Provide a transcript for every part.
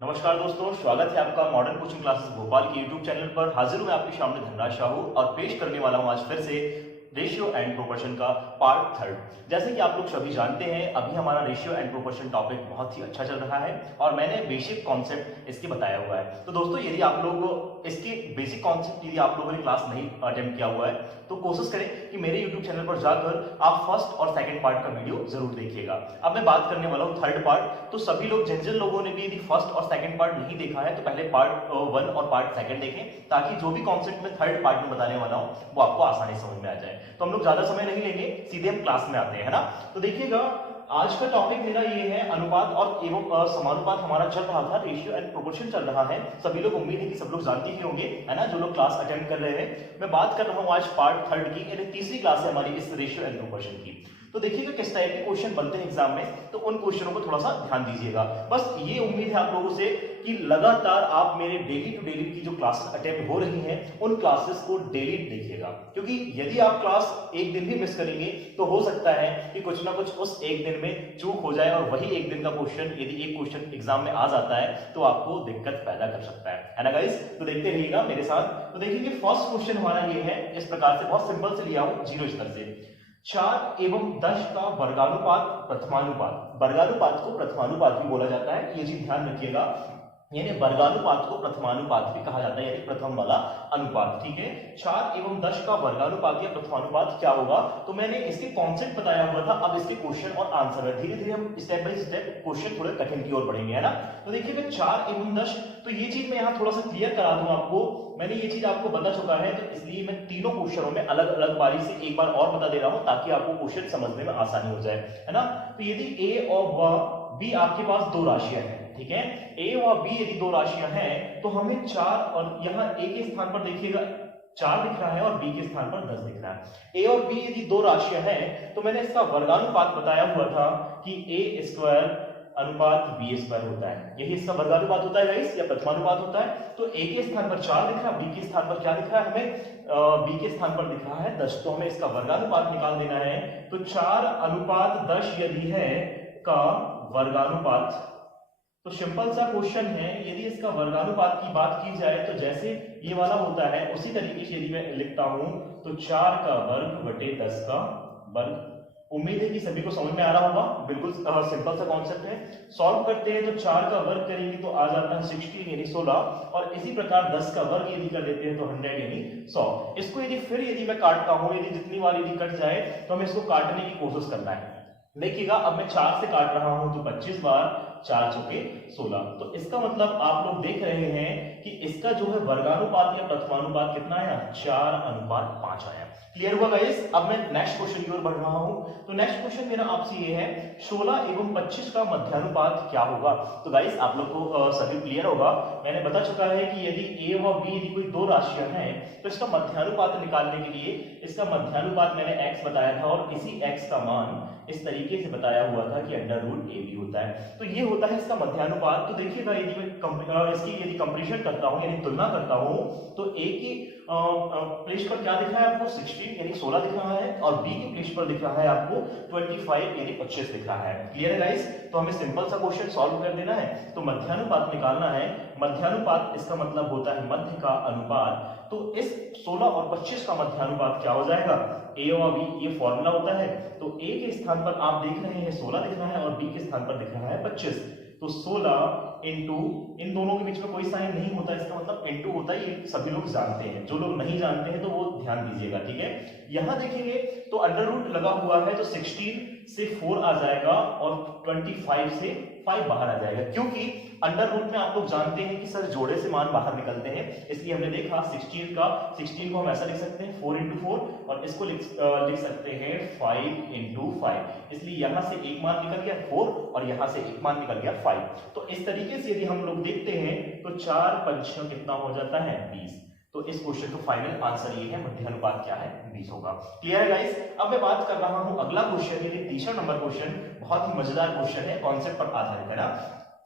नमस्कार दोस्तों, स्वागत है आपका मॉडर्न कोचिंग क्लासेस भोपाल के यूट्यूब चैनल पर। हाजिर हूं मैं आपके सामने धनराज साहू और पेश करने वाला हूं आज फिर से रेशियो एंड प्रोपोर्शन का पार्ट थर्ड। जैसे कि आप लोग सभी जानते हैं, अभी हमारा रेशियो एंड प्रोपोर्शन टॉपिक बहुत ही अच्छा चल रहा है और मैंने बेसिक कॉन्सेप्ट इसके बताया हुआ है। तो दोस्तों, यदि आप लोग इसके बेसिक कॉन्सेप्ट यदि आप लोगों ने क्लास नहीं अटेम्प्ट किया हुआ है तो कोशिश करें कि मेरे यूट्यूब चैनल पर जाकर आप फर्स्ट और सेकंड पार्ट का वीडियो जरूर देखिएगा। अब मैं बात करने वाला हूं थर्ड पार्ट। तो सभी लोग जिन जिन लोगों ने भी यदि फर्स्ट और सेकंड पार्ट नहीं देखा है तो पहले पार्ट वन और पार्ट सेकंड देखें, ताकि जो भी कॉन्सेप्ट मैं थर्ड पार्ट में बताने वाला हूं वो आपको आसानी से समझ में आ जाए। तो हम लोग ज्यादा समय नहीं लेंगे, सीधे हम क्लास में आते हैं, है ना। तो देखिएगा, आज का टॉपिक मेरा ये है अनुपात और एवं समानुपात हमारा चल रहा था, रेशियो एंड प्रोपोर्शन चल रहा है। सभी लोग, उम्मीद है कि सब लोग जानते ही होंगे, है ना, जो लोग क्लास अटेंड कर रहे हैं। मैं बात कर रहा हूं आज पार्ट थर्ड की, यानी तीसरी क्लास है हमारी इस रेशियो एंड प्रोपोर्शन की। तो देखिएगा किस टाइप के क्वेश्चन बनते हैं एग्जाम में, तो उन क्वेश्चनों को थोड़ा सा ध्यान दीजिएगा। बस ये उम्मीद है आप लोगों से कि लगातार आप मेरे डेली टू डेली की जो क्लासेस अटेम्प्ट हो रही हैं उन क्लासेस को डेली देखिएगा, क्योंकि यदि आप क्लास एक दिन भी मिस करेंगे तो हो सकता है कि कुछ ना कुछ उस एक दिन में चूक हो जाए और वही एक दिन का क्वेश्चन यदि एक क्वेश्चन एग्जाम में आ जाता है तो आपको दिक्कत पैदा कर सकता है ना गाइस। तो देखते रहिएगा मेरे साथ। तो देखिए, फर्स्ट क्वेश्चन हमारा ये है, इस प्रकार से बहुत सिंपल से लिया हूं, जीरो स्तर से। 4 एवं 10 का वर्गानुपात प्रथमानुपात, वर्गानुपात को प्रथमानुपात भी बोला जाता है, ये चीज ध्यान रखिएगा। यानी वर्गानुपात को प्रथमानुपात भी कहा जाता है, यानी प्रथम वाला अनुपात, ठीक है। 4 एवं 10 का वर्गानुपात या प्रथमानुपात क्या होगा, तो मैंने इसके कॉन्सेप्ट बताया हुआ था। अब इसके क्वेश्चन और आंसर है, धीरे धीरे हम स्टेप बाय स्टेप क्वेश्चन थोड़े कठिन की ओर बढ़ेंगे, है ना। तो देखिएगा 4 एवं 10, तो ये चीज मैं यहाँ थोड़ा सा क्लियर करा दूं आपको। मैंने ये चीज आपको बता चुका है, तो इसलिए मैं तीनों क्वेश्चनों में अलग अलग बारी से एक बार और बता दे रहा हूं, ताकि आपको क्वेश्चन समझने में आसानी हो जाए, है ना। तो यदि ए और बी आपके पास दो राशियां हैं, ठीक है, ए और बी यदि दो राशियां हैं तो हमें 4 और यहाँ ए के स्थान पर देखिएगा 4 दिख रहा है और बी के स्थान पर 10 दिख रहा है। ए और बी यदि दो राशियां हैं तो मैंने इसका वर्गानुपात बताया हुआ था कि ए स्क्वायर अनुपात बी स्क्वायर होता है, यही इसका वर्गानुपात होता है गाइस, या प्रथमानुपात होता है। तो ए के स्थान पर 4 दिख रहा है, बी के स्थान पर क्या दिख रहा है हमें, बी के स्थान पर दिख रहा है 10। तो हमें इसका वर्गानुपात निकाल देना है। तो 4 अनुपात 10 यदि है का वर्गानुपात, तो सिंपल सा क्वेश्चन है, यदि इसका वर्गानुपात की बात की जाए तो जैसे ये वाला होता है उसी तरीके से यदि मैं लिखता हूं तो 4 का वर्ग बटे 10 का वर्ग। उम्मीद है कि सभी को समझ में आ रहा होगा, बिल्कुल सिंपल सा कॉन्सेप्ट है। सॉल्व करते हैं तो 4 का वर्ग करेंगे तो आ जाता है 16 यानी 16, और इसी प्रकार 10 का वर्ग यदि कर देते हैं तो 100 यानी 100। इसको यदि मैं काटता हूं, यदि जितनी बार यदि कट जाए तो हमें इसको काटने की कोशिश करना है। देखिएगा, अब मैं 4 से काट रहा हूं तो 25 बार, 4 चौके 16। तो इसका मतलब आप लोग देख रहे हैं कि इसका जो है वर्गानुपात या प्रथमानुपात कितना आया, 4:5 आया। क्लियर हुआ गाइस। अब मैं नेक्स्ट क्वेश्चन की ओर बढ़ रहा हूं। तो नेक्स्ट क्वेश्चन मेरा आपसे ये है, 16 एवं 25 का मध्यानुपात क्या होगा। तो गाइस आप लोग को सभी क्लियर होगा, मैंने बता चुका है कि यदि ए व बी यदि कोई दो राशियां हैं तो इसका मध्यानुपात निकालने के लिए इसका मध्यानुपात मैंने x बताया था, और इसी x का मान इस तरीके से बताया हुआ था कि √AB होता है। तो ये होता है इसका मध्यानुपात। तो देखिएगा, यदि मैं इसकी यदि कंपैरिजन करता हूं, यानी तुलना करता हूं, तो ए की प्लेस पर क्या दिख रहा है आपको, 16 यानी 16 दिख रहा है, और बी की प्लेस पर दिख रहा है आपको 25 यानी 25 दिख रहा है। क्लियर है गाइस। तो हमें सिंपल सा क्वेश्चन सॉल्व कर देना है। तो मध्यानुपात निकालना है। मध्यानुपात इसका मतलब होता है मध्य का अनुपात। तो इस 16 और 25 का मध्यानुपात क्या हो जाएगा, ए और बी, ये फॉर्मूला होता है। तो ए के स्थान पर आप देख रहे हैं 16 दिख रहा है और बी के स्थान पर दिख रहा है 25। तो 16 इंटू, इन दोनों के बीच में कोई साइन नहीं होता, इसका मतलब इंटू होता है, ये सभी लोग जानते हैं। जो लोग नहीं जानते हैं तो वो ध्यान दीजिएगा, ठीक है। यहां देखेंगे तो अंडर रूट लगा हुआ है, तो 16 से 4 आ जाएगा और 25 से 5 बाहर आ जाएगा, क्योंकि अंडर रूट में आप लोग जानते हैं कि सर जोड़े से मान बाहर निकलते हैं। इसलिए हमने देखा 16 को हम ऐसा लिख सकते हैं 4 × 4, और इसको लिख सकते हैं 5 × 5। इसलिए यहां से एक मान निकल गया 4 और यहां से एक मान निकल गया 5। तो इस तरीके से यदि हम लोग देखते हैं तो 4 पंचों कितना हो जाता है, 20। तो इस क्वेश्चन का फाइनल आंसर ये है, मध्यानुपात क्या है, 20 होगा। क्लियर है गाइस। अब मैं बात कर रहा हूं अगला क्वेश्चन, यानी तीसरा नंबर क्वेश्चन। बहुत ही मजेदार क्वेश्चन है, कॉन्सेप्ट पर आधारित है ना।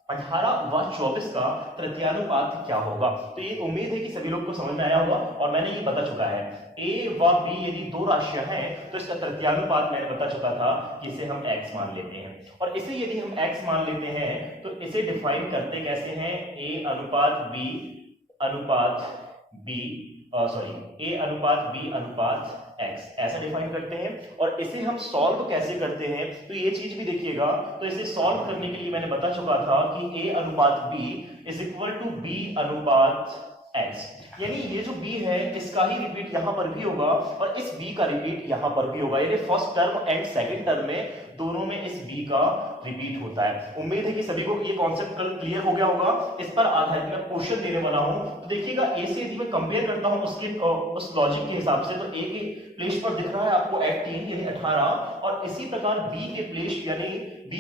18 व 24 का तृतीयानुपात क्या होगा। तो ये उम्मीद है कि सभी लोग को समझ में आया होगा और मैंने ये बता चुका है a व b यदि दो राशियां हैं तो इसका तृतीयानुपात मैंने बता चुका था कि इसे हम x मान लेते हैं। और इसे यदि हम x मान लेते हैं तो इसे डिफाइन करते कैसे हैं, a अनुपात b अनुपात b a अनुपात b अनुपात x ऐसा डिफाइन करते हैं। और इसे हम सॉल्व कैसे करते हैं तो ये चीज भी देखिएगा। तो इसे सॉल्व करने के लिए मैंने बता चुका था कि a अनुपात b is equal to b अनुपात x, यानी ये जो b है इसका ही रिपीट यहां पर भी होगा और इस b का रिपीट यहां पर भी होगा, यानी first term and second term में दोनों में इस b का रिपीट होता है। उम्मीद है कि सभी को ये कॉन्सेप्ट क्लियर हो गया होगा। इस पर आधारित मैं क्वेश्चन देने वाला हूं। तो देखिएगा a से यदि मैं कंपेयर करता हूं उसके उस लॉजिक के हिसाब से, तो a के प्लेस पर दिख रहा है आपको 18 यानी 18 और इसी प्रकार b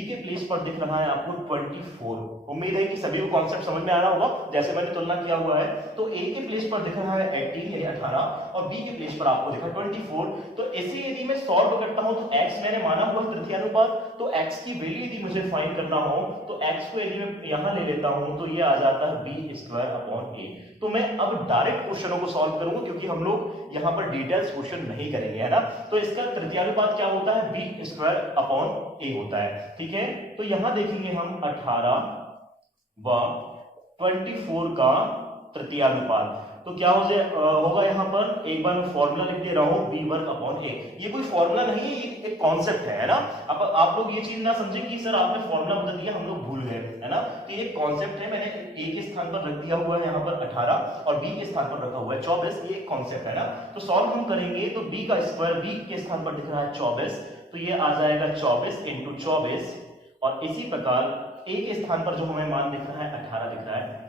के प्लेस पर दिख रहा है आपको 24। उम्मीद है कि सभी को कॉन्सेप्ट समझ में आ रहा होगा जैसे मैंने तुलना किया हुआ है। तो a के प्लेस पर दिख रहा है 18 यानी 18 और b के प्लेस पर आपको दिखा 24। तो इसे यदि मैं सॉल्व करता हूं तो x मैंने माना हुआ तृतीयानुपात, तो x की वैल्यू यदि मुझे फाइंड करना हो तो x को यदि मैं यहां ले लेता हूं तो ये आ जाता है b स्क्वायर अपॉन a। तो मैं अब डायरेक्ट क्वेश्चनों को सॉल्व करूंगा क्योंकि हम लोग यहां पर डिटेल्स क्वेश्चन नहीं करेंगे, है ना। तो इसका तृतीयानुपात क्या होता है, b स्क्वायर अपॉन a होता है, ठीक है। तो यहां देखेंगे हम 18 व 24 का तृतीयानुपात, तो क्या होगा यहाँ पर, एक बार मैं फॉर्मूला लिख दे रहा हूँ b वर्ग अपॉन a। ये कोई फॉर्मूला नहीं है, ये एक कॉन्सेप्ट है ना। अब आप लोग ये चीज ना समझें कि सर आपने फॉर्मूला बता दिया हम लोग भूल गए, है ना। तो ये कॉन्सेप्ट है, मैंने a के स्थान पर रख दिया हुआ है यहाँ पर 18 और b के स्थान पर रखा हुआ है 24, ये कॉन्सेप्ट है ना। तो सॉल्व हम करेंगे तो b का स्क्वायर, b के स्थान पर दिख रहा है 24, तो ये आ जाएगा 24 इंटू 24 और इसी प्रकार a के स्थान पर जो हमें मान दिख रहा है 18 दिख रहा है।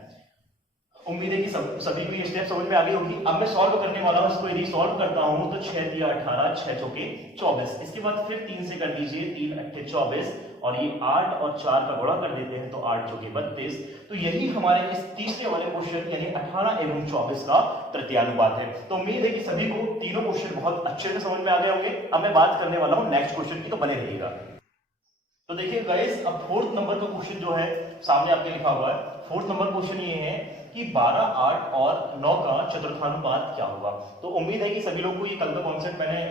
उम्मीद है कि सभी को ये स्टेप समझ में आ गई होगी। अब मैं सॉल्व करने वाला हूं, इसको यदि सॉल्व करता हूं तो 6 दिया 18, 6 चौके 24, इसके बाद फिर 3 से कर दीजिए, 3 अट्ठे 24 और ये 8 और 4 का गुणा कर देते हैं तो 8 चौके 32। तो यही हमारे इस तीसरे वाले क्वेश्चन यानी 18 एवं 24 का तृतीयानुपात है। तो उम्मीद है कि सभी को तीनों क्वेश्चन बहुत अच्छे से समझ में आ गए होंगे। अब मैं बात करने वाला हूं नेक्स्ट क्वेश्चन की, तो बने रहिएगा। तो देखिए गाइस, अब फोर्थ नंबर का क्वेश्चन जो है सामने आपके लिखा हुआ है। फोर्थ नंबर क्वेश्चन ये है कि 12, 8 और 9 का चतुर्थानुपात क्या होगा। तो उम्मीद है कि सभी लोग को ये कल का कॉन्सेप्ट मैंने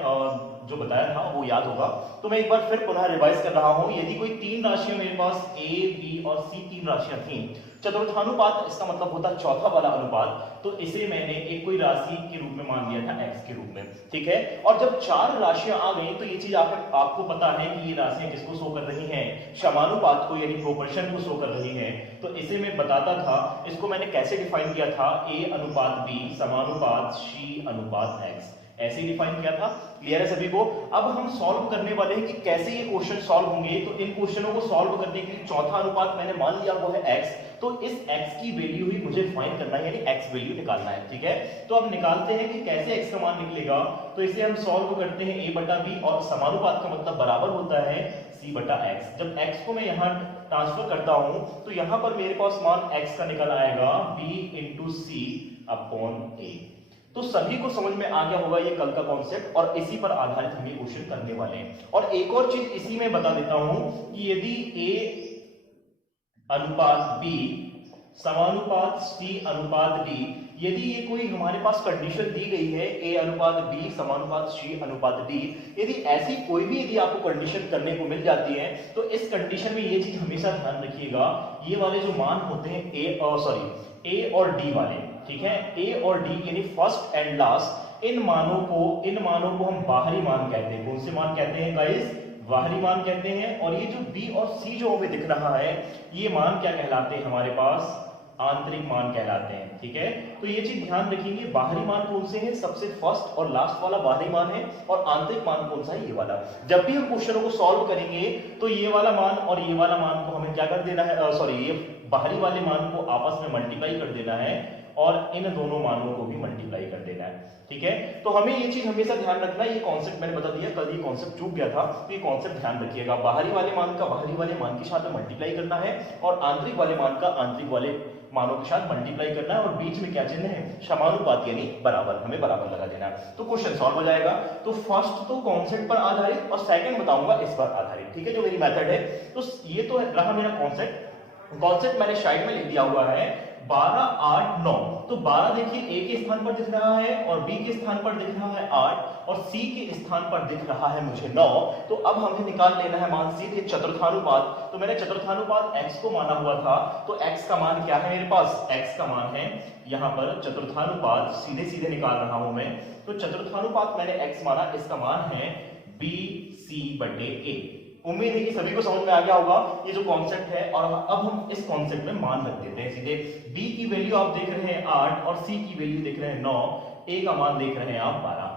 जो बताया था वो याद होगा। तो मैं एक बार फिर पुनः रिवाइज कर रहा हूं। यदि कोई तीन राशियां मेरे पास a, b और c तीन राशियां थी, चतुर्थानुपात इसका मतलब होता है चौथा वाला अनुपात, तो इसे मैंने एक कोई राशि के रूप में मान लिया था x के रूप में, ठीक है। और जब चार राशियां आ गई तो ये चीज आपको पता है कि ये राशियां किसको शो कर रही हैं, समानुपात को यानी प्रोपोर्शन को शो कर रही हैं। तो इसे मैं बताता था, इसको मैंने कैसे डिफाइन किया था, a अनुपात b समानुपात c अनुपात x, ऐसे ही डिफाइन किया था। क्लियर है सभी को। अब हम सॉल्व करने वाले हैं कि कैसे ये क्वेश्चन सॉल्व होंगे। तो इन क्वेश्चनों को सॉल्व करने के लिए चौथा अनुपात मैंने मान लिया वो है x, तो इस x की वैल्यू ही मुझे फाइंड करना है, यानी x वैल्यू निकालना है, ठीक है। तो अब निकालते हैं कि कैसे x का मान निकलेगा। तो इसे हम सॉल्व करते हैं a बटा b और समानुपात का मतलब बराबर होता है c बटा x। जब x को मैं यहाँ ट्रांसफर करता हूं तो यहाँ पर मेरे पास मान x का निकल आएगा b into c upon a। तो सभी को समझ में आ गया होगा ये कल का कॉन्सेप्ट और इसी पर आधारित हम ये क्वेश्चन करने वाले हैं। और एक और चीज इसी में बता देता हूं कि यदि a अनुपात b समानुपात c अनुपात d, यदि ये कोई हमारे पास कंडीशन दी गई है a अनुपात b समानुपात c अनुपात d, यदि ऐसी कोई भी यदि आपको कंडीशन करने को मिल जाती है तो इस कंडीशन में ये चीज हमेशा ध्यान रखिएगा, ये वाले जो मान होते हैं a और d वाले, ठीक है, a और d यानी फर्स्ट एंड लास्ट, इन मानों को हम बाहरी मान कहते हैं। कौन से मान कहते हैं गाइस, बाहरी मान कहते हैं। और ये जो b और c जो हमें दिख रहा है ये मान क्या कहलाते हैं, हमारे पास आंतरिक मान कहलाते हैं, ठीक है। तो ये चीज ध्यान रखिए, बाहरी मान कौन से हैं, सबसे फर्स्ट और लास्ट वाला बाहरी मान है, और आंतरिक मान कौन सा है, ये वाला। जब भी हम क्वेश्चनों को सॉल्व करेंगे तो ये वाला मान और ये वाला मान को हमें क्या कर देना है, ये बाहरी वाले मान को आपस में मल्टीप्लाई कर देना है और इन दोनों मानों को भी मल्टीप्लाई कर देना है, ठीक है। तो हमें ये चीज हमेशा ध्यान रखना है, ये कॉन्सेप्ट मैंने बता दिया, कल ये कॉन्सेप्ट चूक गया था, तो ये कॉन्सेप्ट ध्यान रखिएगा। बाहरी वाले मान का बाहरी वाले मान के साथ मल्टीप्लाई करना है और आंतरिक वाले मान का आंतरिक वाले मानों के साथ मल्टीप्लाई करना है, और बीच में क्या चिन्ह है, समानुपात यानी बराबर, हमें बराबर लगा देना है, तो क्वेश्चन सॉल्व हो जाएगा। तो फर्स्ट तो कॉन्सेप्ट पर आधारित और सेकंड बताऊंगा इस पर आधारित, ठीक है, जो मेरी मेथड है। तो ये तो रहा मेरा कॉन्सेप्ट। कॉन्सेप्ट मैंने साइड में लिख दिया हुआ है 12, 8, 9। तो 12 देखिए ए के स्थान पर दिख रहा है और बी के स्थान पर दिख रहा है 8 और सी के स्थान पर दिख रहा है मुझे 9। तो अब हमें निकाल लेना है मान सीधे चतुर्थानुपात। तो मैंने चतुर्थानुपात x को माना हुआ था, तो x का मान क्या है मेरे पास, x का मान है यहाँ पर चतुर्थानुपात, सीधे सीधे निकाल रहा हूं मैं। तो चतुर्थानुपात मैंने x माना, इसका मान है BC/A। उम्मीद है कि सभी को समझ में आ गया होगा ये जो कॉन्सेप्ट है। और अब हम इस कॉन्सेप्ट में मान रख देते हैं सीधे। b की वैल्यू आप देख रहे हैं 8 और c की वैल्यू देख रहे हैं 9, a का मान देख रहे हैं आप 12।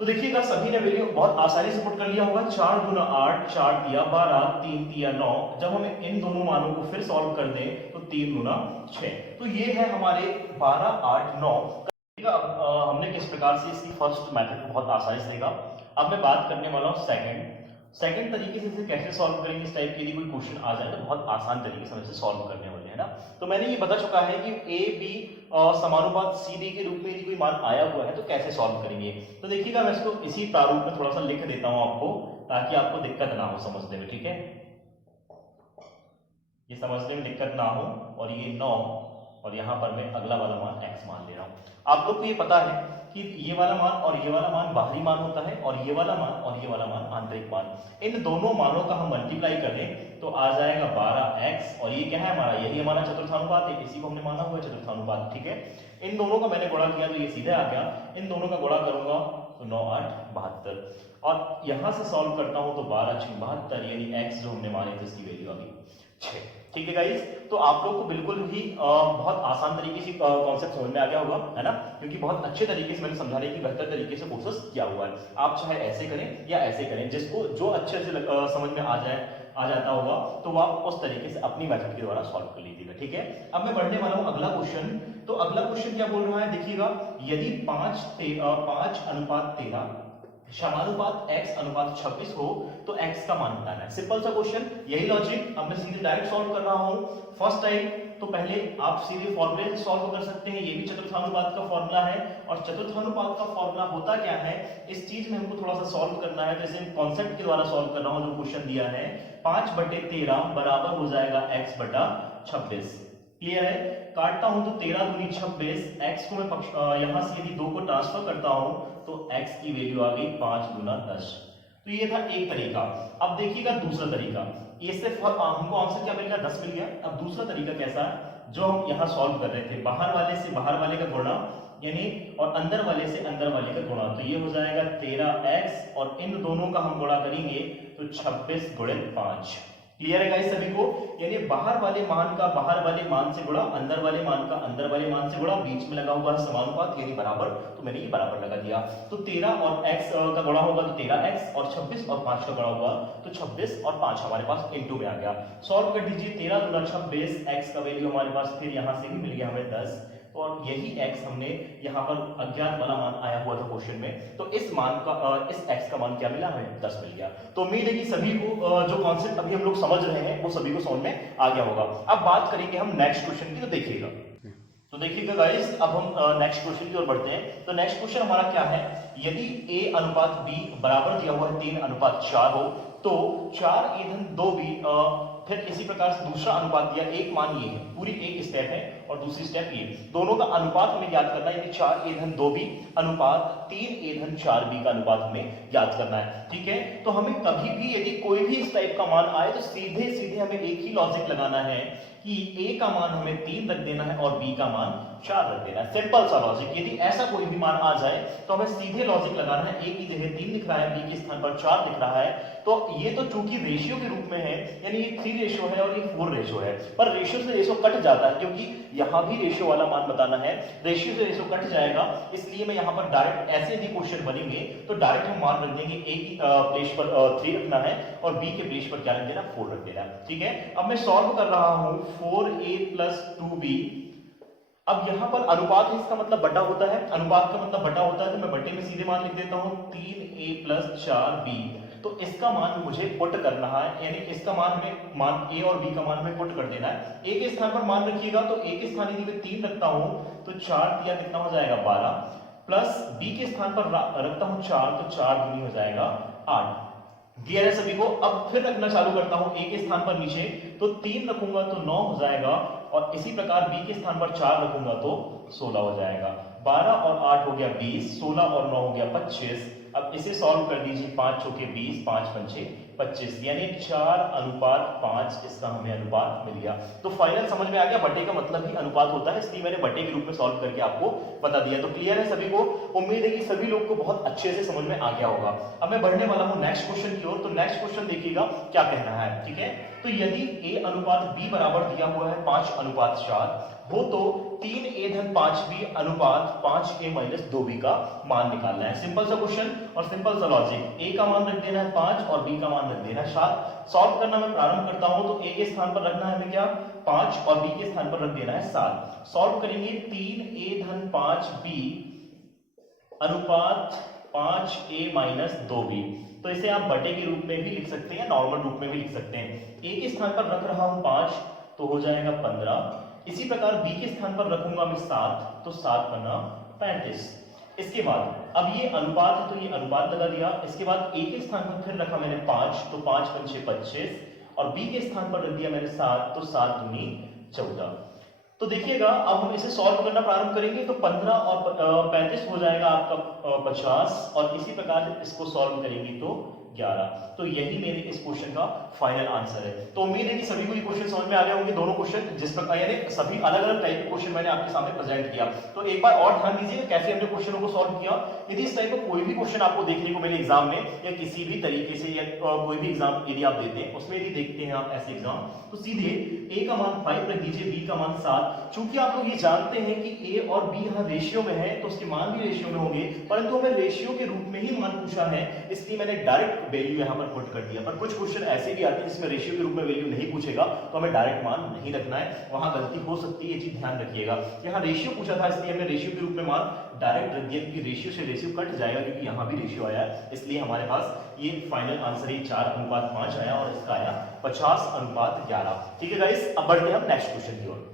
तो देखिएगा सभी ने वैल्यू बहुत आसानी से पुट कर लिया होगा। 4 गुना 8, 4 तिया 12, 3 तिया 9। जब हमें इन दोनों मानों को फिर सॉल्व कर दें तो 3 गुना 6। तो ये है हमारे 12, 8, 9। हमने किस प्रकार से इसकी फर्स्ट मेथड को बहुत आसानी से देखा। अब मैं बात करने वाला हूँ सेकंड तरीके से इसे कैसे सॉल्व करेंगे। इस टाइप के यदि कोई क्वेश्चन आ जाए तो बहुत आसान तरीके से हम इसे सॉल्व करने वाले हैं ना। तो मैंने ये बता चुका है कि ए बी समानुपात सी डी के रूप में यदि कोई मान आया हुआ है तो कैसे सॉल्व करेंगे। तो देखिएगा मैं इसको इसी प्रारूप में थोड़ा सा लिख देता हूं आपको, ताकि आपको दिक्कत ना हो समझने में, ठीक है। ये समझने में दिक्कत ना हो। और ये 9 और यहाँ पर मैं अगला वाला मान x मान ले रहा हूँ। आप लोग को ये पता है कि ये वाला मान और ये वाला मान बाहरी मान होता है और ये वाला मान और ये वाला मान आंतरिक मान। इन दोनों मानों का हम मल्टीप्लाई कर दें तो आ जाएगा 12x और ये क्या है हमारा, यही हमारा चतुर्थानुपात है, इसी को हमने माना हुआ है चतुर्थानुपात, ठीक है। इन दोनों का मैंने गुणा किया तो ये सीधे आ गया। इन दोनों का गुणा करूंगा तो 9, 8, 72 और यहां से सॉल्व करता हूं तो 12, 6, 72 यानी x जो हमने माने थे इसकी वैल्यू आ गई 6। ठीक है गाइस, तो आप लोग को बिल्कुल भी बहुत आसान तरीके से कॉन्सेप्ट समझ में आ गया होगा, है ना, क्योंकि बहुत अच्छे तरीके से मैंने समझाने की बेहतर तरीके से कोशिश किया हुआ है। आप चाहे ऐसे करें या ऐसे करें, जिसको जो अच्छे से समझ में आ जाता होगा तो वो आप उस तरीके से अपनी मेथड के द्वारा सॉल्व कर लीजिएगा, ठीक है। अब मैं बढ़ने वाला हूं अगला क्वेश्चन। तो अगला क्वेश्चन क्या बोल रहा है, देखिएगा, यदि 5:13 समानुपात x अनुपात 26 हो तो x का मान बताना है। सिंपल सा क्वेश्चन, यही लॉजिक। अब मैं सीधे डायरेक्ट सॉल्व कर रहा हूं फर्स्ट टाइम। तो पहले आप सीधे फॉर्मूले से सॉल्व कर सकते हैं, ये भी चतुर्थानुपात का फॉर्मूला है। और चतुर्थानुपात का फॉर्मूला होता क्या है, इस चीज में हमको थोड़ा सा सॉल्व करना है। जैसे कॉन्सेप्ट के द्वारा सॉल्व कर रहा हूं, जो क्वेश्चन दिया है 5/13 बराबर हो जाएगा x/26। क्लियर है। काटता हूं तो 13 दूनी 26, x को मैं यहां से यदि 2 को ट्रांसफर करता हूं तो x की वैल्यू आ गई 5 गुना 10। तो ये था एक तरीका। अब देखिएगा दूसरा तरीका, इससे हमको आंसर क्या मिल गया, 10 मिल गया। अब दूसरा तरीका कैसा, जो हम यहाँ सॉल्व कर रहे थे, बाहर वाले से बाहर वाले का गुणा यानी और अंदर वाले से अंदर वाले का गुणा। तो ये हो जाएगा 13x और इन दोनों का हम गुणा करेंगे तो 26 गुणित 5। क्लियर है गाइस सभी को। यानी बाहर वाले मान का बाहर वाले मान से गुणा, अंदर वाले मान का अंदर वाले मान से गुणा, बीच में लगा हुआ है समानुपात यानी बराबर, तो मैंने ये बराबर लगा दिया। तो 13 और x का गुणा होगा तो 13x और 26 और 5 का गुणा होगा तो 26 और 5 हमारे पास इनटू में आ गया। सॉल्व कर दीजिए, 13 गुना 26, x का वैल्यू हमारे पास फिर यहां से भी मिल गया हमें 10 और यही x हमने यहाँ पर अज्ञात वाला मान आया हुआ था क्वेश्चन में, तो इस मान का इस x का मान क्या मिला हमें, 10 मिल गया। तो उम्मीद है कि सभी को जो कॉन्सेप्ट अभी हम लोग समझ रहे हैं वो सभी को समझ में आ गया होगा। अब बात करेंगे हम नेक्स्ट क्वेश्चन की। तो देखिएगा, तो देखिएगा गाइस, अब हम नेक्स्ट क्वेश्चन की ओर बढ़ते हैं। तो नेक्स्ट क्वेश्चन हमारा क्या है, यदि a अनुपात b बराबर दिया हुआ है 3:4 हो तो 4 फिर इसी प्रकार से दूसरा अनुपात दिया, एक मान ये है, पूरी एक स्टेप है और दूसरी स्टेप ये, दोनों का अनुपात हमें याद करना है। यानी 4a-2b अनुपात 3a-4b का अनुपात हमें याद करना है, ठीक है। तो हमें कभी भी यदि कोई भी इस टाइप का मान आए तो सीधे सीधे हमें एक ही लॉजिक लगाना है कि a का मान हमें 3 रख देना है और b का मान 4 रख देना है। सिंपल सा लॉजिक। यदि ऐसा कोई भी मान आ जाए तो हमें सीधे लॉजिक लगाना है, a की जगह 3 लिख रहा है, b के स्थान पर 4 लिख रहा है, तो ये तो चूंकि रेशियो के रूप में है, यानी ये 3 रेशियो है और ये 4 रेशियो है, पर रेशियो से रेशियो कट जाता है क्योंकि यहां भी रेशियो वाला मान बताना है, रेशियो से रेशियो कट जाएगा। इसलिए मैं यहां पर डायरेक्ट ऐसे यदि क्वेश्चन बनेंगे तो डायरेक्ट हम मान रख देंगे, a की प्लेस पर 3 रखना है और b के प्लेस पर क्या रख देना, 4 रख देना, ठीक है। अब मैं सॉल्व कर रहा हूं 4a + 2b। अब यहां पर अनुपात इसका मतलब बटा होता है, अनुपात का मतलब बटा होता है, तो मैं बटे में सीधे मान लिख देता हूं 3a + 4b। तो इसका मान मुझे पुट करना है, यानी इसका मान हमें मान a और b का मान हमें पुट कर देना है। a के स्थान पर मान रखिएगा, तो a के स्थान यदि मैं 3 रखता हूं तो 4 तिया कितना हो जाएगा 12, प्लस b के स्थान पर रखता हूं 4 तो 4 दूनी हो जाएगा 8। दिया है सभी को। अब फिर रखना चालू करता हूं a के स्थान पर नीचे तो 3 रखूंगा तो 9 हो जाएगा, और इसी प्रकार b के स्थान पर 4 रखूंगा तो 16 हो जाएगा। 12 और 8 हो गया 20, 16 और 9 हो गया 25। अब इसे सॉल्व कर दीजिए, 5 चौके 20, 5 पंचे 25, यानी 4:5 इसका हमें अनुपात मिल गया। तो फाइनल समझ में आ गया, बटे का मतलब ही अनुपात होता है, इसलिए मैंने बटे के रूप में सॉल्व करके आपको बता दिया। तो क्लियर है सभी को? उम्मीद है कि सभी लोग को बहुत अच्छे से समझ में आ गया होगा। अब मैं बढ़ने वाला हूं नेक्स्ट क्वेश्चन की ओर। तो नेक्स्ट क्वेश्चन देखिएगा क्या कहना है, ठीक है। तो यदि a अनुपात b बराबर दिया हुआ है 5:4 हो, तो 3a-5b अनुपात 5a-2b का मान निकालना है। सिंपल सा क्वेश्चन और सिंपल सा लॉजिक। a का मान रख देना है 5 और b का मान रख देना है 7। सॉल्व करना मैं प्रारंभ करता हूं, तो a के स्थान पर रखना है हमें क्या, 5, और b के स्थान पर रख देना है 7। सॉल्व करेंगे, 3a-5b अनुपात 5a-2b, तो इसे आप बटे के रूप में भी लिख सकते हैं या नॉर्मल रूप में भी लिख सकते हैं। a के स्थान पर रख रहा हूं 5, तो हो जाएगा 15। इसी प्रकार b के स्थान पर रखूंगा मैं 7, तो 7×35। इसके बाद अब ये अनुपात है तो ये अनुपात लगा दिया। इसके बाद a के स्थान पर फिर रखा मैंने 5, तो 5 पंचे 25, और b के स्थान पर रख दिया मैंने 7, तो 7 दूनी 14। तो देखिएगा अब हम इसे सॉल्व करना प्रारंभ करेंगे, तो 15 और 35 हो जाएगा आपका 50, और इसी प्रकार इसको सॉल्व करेंगे तो 11। तो यही मेरे इस क्वेश्चन का फाइनल आंसर है। तो उम्मीद है कि सभी को ये क्वेश्चन समझ में आ गए होंगे, दोनों क्वेश्चन जिस प्रकार, यानी सभी अलग अलग टाइप के क्वेश्चन मैंने आपके सामने प्रेजेंट किया। तो एक बार और ध्यान दीजिए कैसे हमने क्वेश्चनों को सॉल्व किया। यदि इस टाइप का कोई भी क्वेश्चन आपको देखने को मिले एग्जाम में, या किसी भी तरीके से, या कोई भी एग्जाम यदि आप देते हैं, उसमें यदि देखते हैं आप ऐसे एग्जाम, तो सीधे a का मान 5 रख दीजिए, b का मान 7। चूंकि आप लोग ये जानते हैं कि a और b यहाँ रेशियो में है, तो उसके मान भी रेशियो में होंगे, परंतु हमें रेशियो के रूप में ही मान पूछा है, इसलिए मैंने डायरेक्ट वैल्यू यहाँ पर पुट कर दिया। पर कुछ क्वेश्चन ऐसे भी आते हैं जिसमें रेशियो के रूप में वैल्यू नहीं पूछेगा, तो हमें डायरेक्ट मान नहीं रखना है, वहां गलती हो सकती है, ये चीज ध्यान रखिएगा। यहाँ रेशियो पूछा था, इसलिए हमने रेशियो के रूप में मान डायरेक्ट रख दिया, क्योंकि रेशियो से रेशियो कट जाएगा, क्योंकि यहाँ भी रेशियो आया है, इसलिए हमारे पास ये फाइनल आंसर ही 4:5 आया, और इसका आया 50:11। ठीक है गाइस, अब बढ़ते हैं हम नेक्स्ट क्वेश्चन की ओर।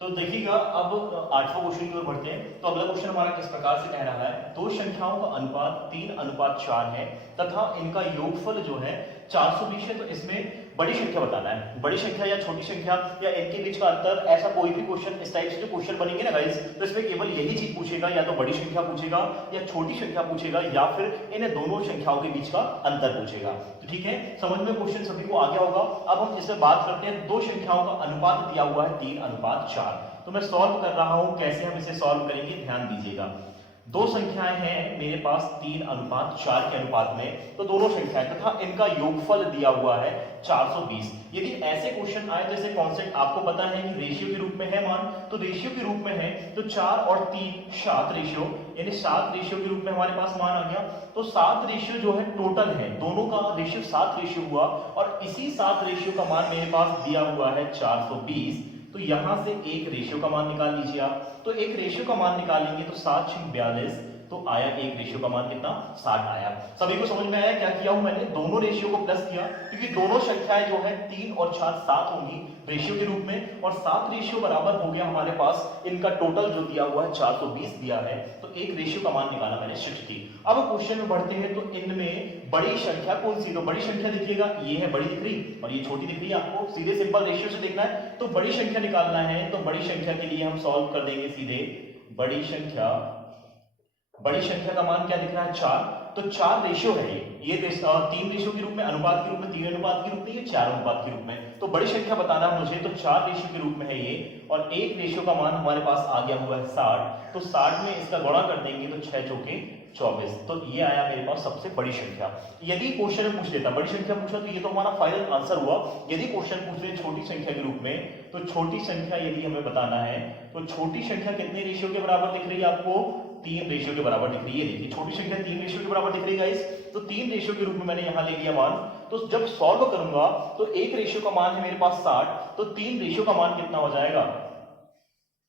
तो देखिएगा अब 8वां क्वेश्चन की ओर बढ़ते हैं। तो अगला क्वेश्चन हमारा किस प्रकार से कह रहा है, दो संख्याओं का अनुपात 3:4 है तथा इनका योगफल जो है 420 है, तो इसमें बड़ी संख्या बताना है। बड़ी संख्या या छोटी संख्या या इनके बीच का अंतर, ऐसा कोई भी क्वेश्चन इस टाइप से जो क्वेश्चन बनेंगे ना गाइस, तो इसमें केवल यही चीज पूछेगा, या तो बड़ी संख्या पूछेगा या छोटी संख्या पूछेगा, या फिर इन दोनों संख्याओं के बीच का अंतर पूछेगा। तो ठीक है, समझ में क्वेश्चन सभी को आ गया होगा। अब हम इससे बात करते हैं, दो संख्याओं का अनुपात दिया हुआ है 3:4। तो मैं सॉल्व कर रहा हूं, कैसे हम इसे सॉल्व करेंगे ध्यान दीजिएगा। दो संख्याएं हैं मेरे पास 3:4 के अनुपात में, तो दोनों संख्याएं तथा इनका योगफल दिया हुआ है 420। यदि ऐसे क्वेश्चन आए, जैसे कॉन्सेप्ट आपको पता है कि रेशियो के रूप में है मान, तो रेशियो के रूप में है, तो 4 और 3 7 रेशियो, यानी 7 रेशियो के रूप में हमारे पास मान आ गया। तो 7 रेशियो जो है टोटल है, दोनों का रेशियो 7 रेशियो हुआ, और इसी 7 रेशियो का मान मेरे पास दिया हुआ है 420। तो यहां से एक रेशियो का मान निकाल लीजिए आप। तो एक रेशियो का मान निकालेंगे तो 7×42, तो आया एक रेशियो का मान कितना, 60 आया। सभी को समझ में आया क्या किया हूं मैंने, दोनों रेशियो को प्लस किया, क्योंकि दोनों संख्याएं जो है 3 और 4 7 होंगी रेशियो के रूप में, और 7 रेशियो बराबर हो गया हमारे पास इनका टोटल जो दिया हुआ है 420 दिया है, तो एक रेशियो का मान निकाला मैंने 60। अब क्वेश्चन में बढ़ते हैं, तो इनमें बड़ी संख्या कौन सी, तो बड़ी संख्या देखिएगा, ये है बड़ी दिख रही और ये छोटी दिख रही है, आपको सीधे सिंपल रेशियो से देखना है, तो बड़ी संख्या निकालना है। तो बड़ी संख्या के लिए हम सॉल्व कर देंगे सीधे, बड़ी संख्या का मान क्या दिख रहा है, 4। तो 4 रेशियो है ये 3 रेशियो के रूप में, अनुपात के रूप में, 3 अनुपात के रूप में, ये 4 अनुपात के रूप में। तो बड़ी संख्या बताना है मुझे, तो 4 रेशियो के रूप में है ये, और एक रेशियो का मान हमारे पास आ गया हुआ है 60। तो 60 में इसका गुणा कर देंगे तो 6 चौके 24, तो ये आया मेरे पास सबसे बड़ी संख्या। यदि क्वेश्चन में पूछ लेता बड़ी संख्या पूछा, तो ये तो हमारा फाइनल आंसर हुआ। यदि क्वेश्चन पूछ ले छोटी संख्या के रूप में, तो छोटी संख्या यदि हमें बताना है, तो छोटी संख्या कितने रेशियो के बराबर दिख रही है आपको, 3 रेशियो के बराबर दिख रही है। देखिए छोटी संख्या 3 रेशियो के बराबर दिख रही है गाइस, तो 3 रेशियो के रूप में मैंने यहां ले लिया मान। तो जब सॉल्व करूंगा तो एक रेशियो का मान है मेरे पास 60, तो 3 रेशियो का मान कितना हो जाएगा,